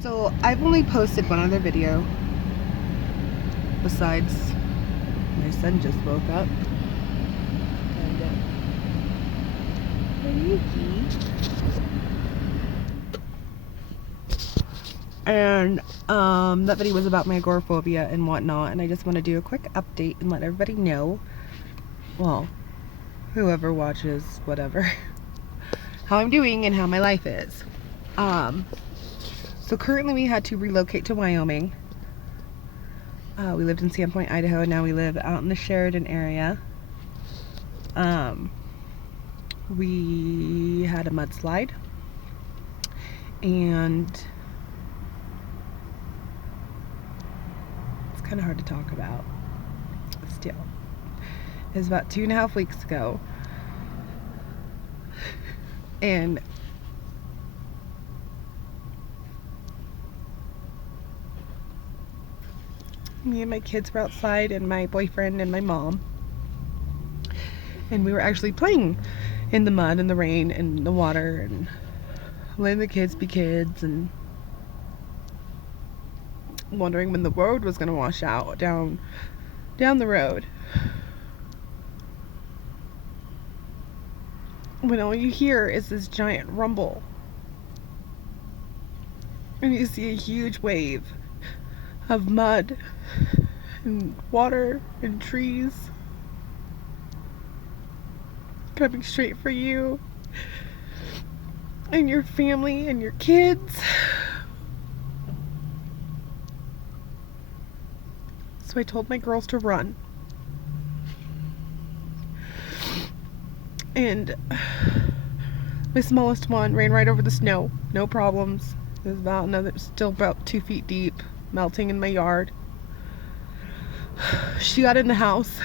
So I've only posted one other video besides my son just woke up. And that video was about my agoraphobia and whatnot, and I just want to do a quick update and let everybody know, well, whoever watches, whatever, how I'm doing and how my life is. So currently we had to relocate to Wyoming. We lived in Sandpoint, Idaho, and now we live out in the Sheridan area. We had a mudslide, and it's kind of hard to talk about still. It was about 2.5 weeks ago, and me and my kids were outside, and my boyfriend and my mom, and we were actually playing in the mud and the rain and the water and letting the kids be kids and wondering when the road was going to wash out down the road, when all you hear is this giant rumble and you see a huge wave of mud and water and trees coming straight for you and your family and your kids. So I told my girls to run. And my smallest one ran right over the snow. No problems. It was still about 2 feet deep, melting in my yard. She got in the house.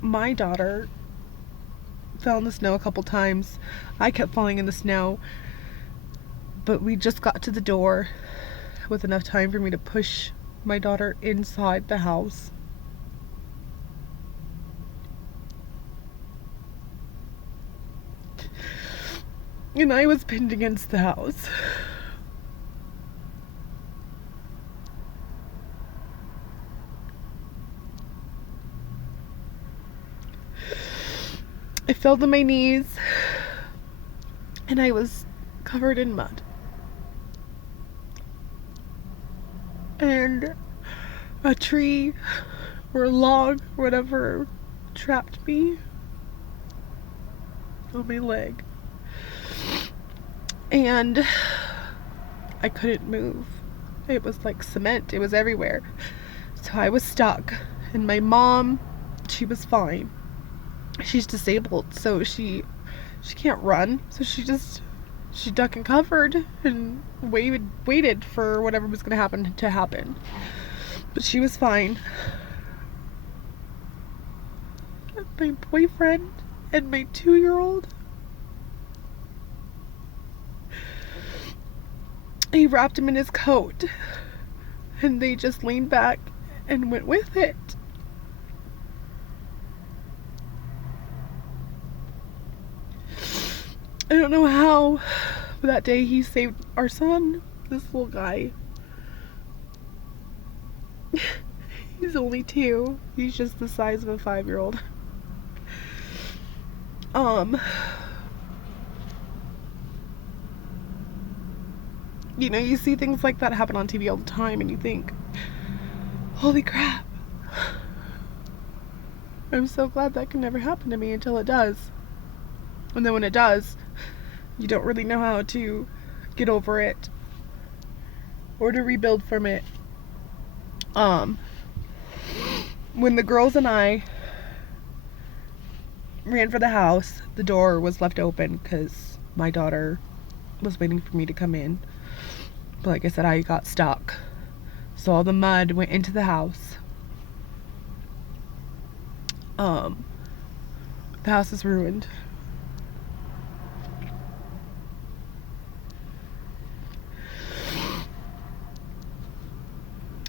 My daughter fell in the snow a couple times. I kept falling in the snow, but we just got to the door with enough time for me to push my daughter inside the house. And I was pinned against the house. I fell to my knees, and I was covered in mud. And a tree or a log or whatever trapped me on my leg. And I couldn't move. It was like cement. It was everywhere. So I was stuck. And my mom, she was fine. She's disabled, so she can't run. So she ducked and covered and waited for whatever was gonna happen to happen. But she was fine. My boyfriend and my 2-year-old, he wrapped him in his coat, and they just leaned back and went with it. I don't know how, but that day he saved our son, this little guy. He's only 2. He's just the size of a 5-year-old. You know, you see things like that happen on TV all the time, and you think, holy crap. I'm so glad that can never happen to me until it does. And then when it does, you don't really know how to get over it or to rebuild from it. When the girls and I ran for the house, the door was left open because my daughter was waiting for me to come in. But like I said, I got stuck. So all the mud went into the house. The house is ruined.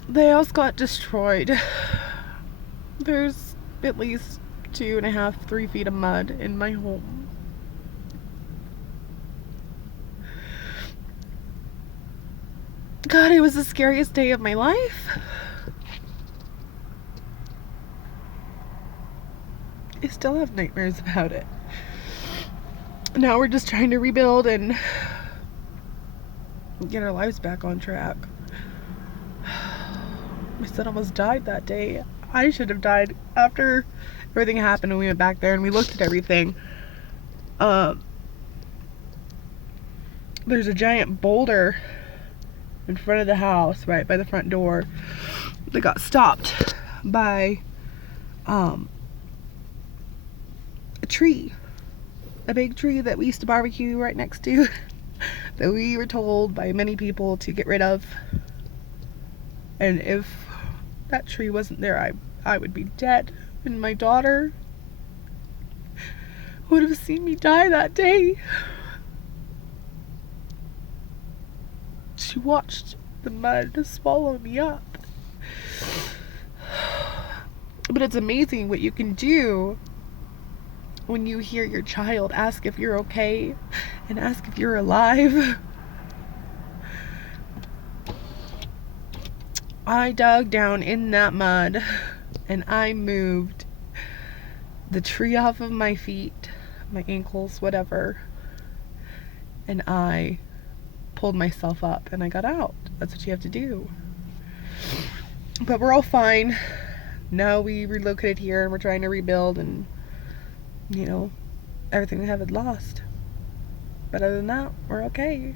The house got destroyed. There's at least 2.5, 3 feet of mud in my home. God, it was the scariest day of my life. I still have nightmares about it. Now we're just trying to rebuild and get our lives back on track. My son almost died that day. I should have died after everything happened, and we went back there and we looked at everything. There's a giant boulder in front of the house, right by the front door, that got stopped by a tree. A big tree that we used to barbecue right next to that we were told by many people to get rid of. And if that tree wasn't there, I would be dead. And my daughter would have seen me die that day. She watched the mud swallow me up. But it's amazing what you can do when you hear your child ask if you're okay and ask if you're alive. I dug down in that mud and I moved the tree off of my feet, my ankles, whatever, and I pulled myself up and I got out. That's what you have to do. But we're all fine. Now we relocated here and we're trying to rebuild, and everything we have had lost. But other than that, we're okay.